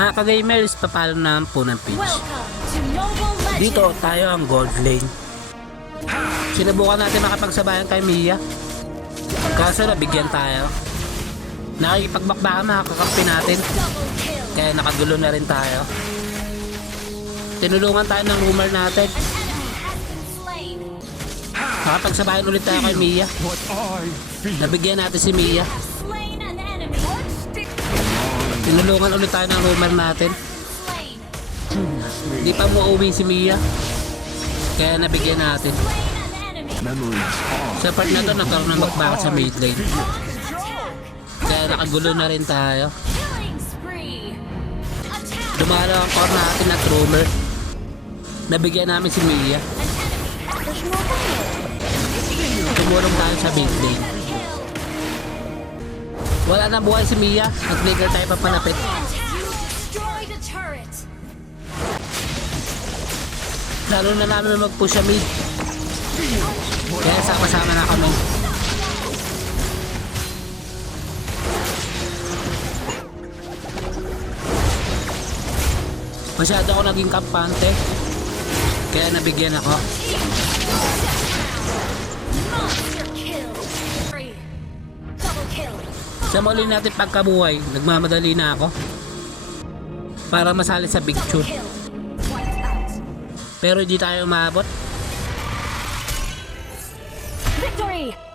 Mga ka-gamers, papalo naman po ng pitch. Dito tayo ang gold lane. Sinubukan natin makapagsabayan kay Mia. Kaso nabigyan tayo. Nakikipagbakbaka makakakampi natin. Kaya nakagulo na rin tayo. Tinulungan tayo ng rumor natin. Makapagsabayan ulit tayo kay Mia. Nabigyan natin si Mia. Tinulungan ulit tayo ng rumor natin. Hindi pa muuwi si Mia. Kaya nabigyan natin. Sa part na to nagkaroon ng bakbakan sa mid lane. Kaya nakagulo na rin tayo. Dumalo ang core natin at rumor. Nabigyan namin si Mia. Tumulong tayo sa mid lane. Wala na buhay si Mia. Nag-trigger tayo papalapit. Lalo na namin mag-push sa mid. Kaya sama-sama na kami. Masyado ako naging kampante. Kaya nabigyan ako. Sa muli natin pagkabuhay, nagmamadali na ako. Para masali sa picture. Pero hindi tayo umabot. Victory!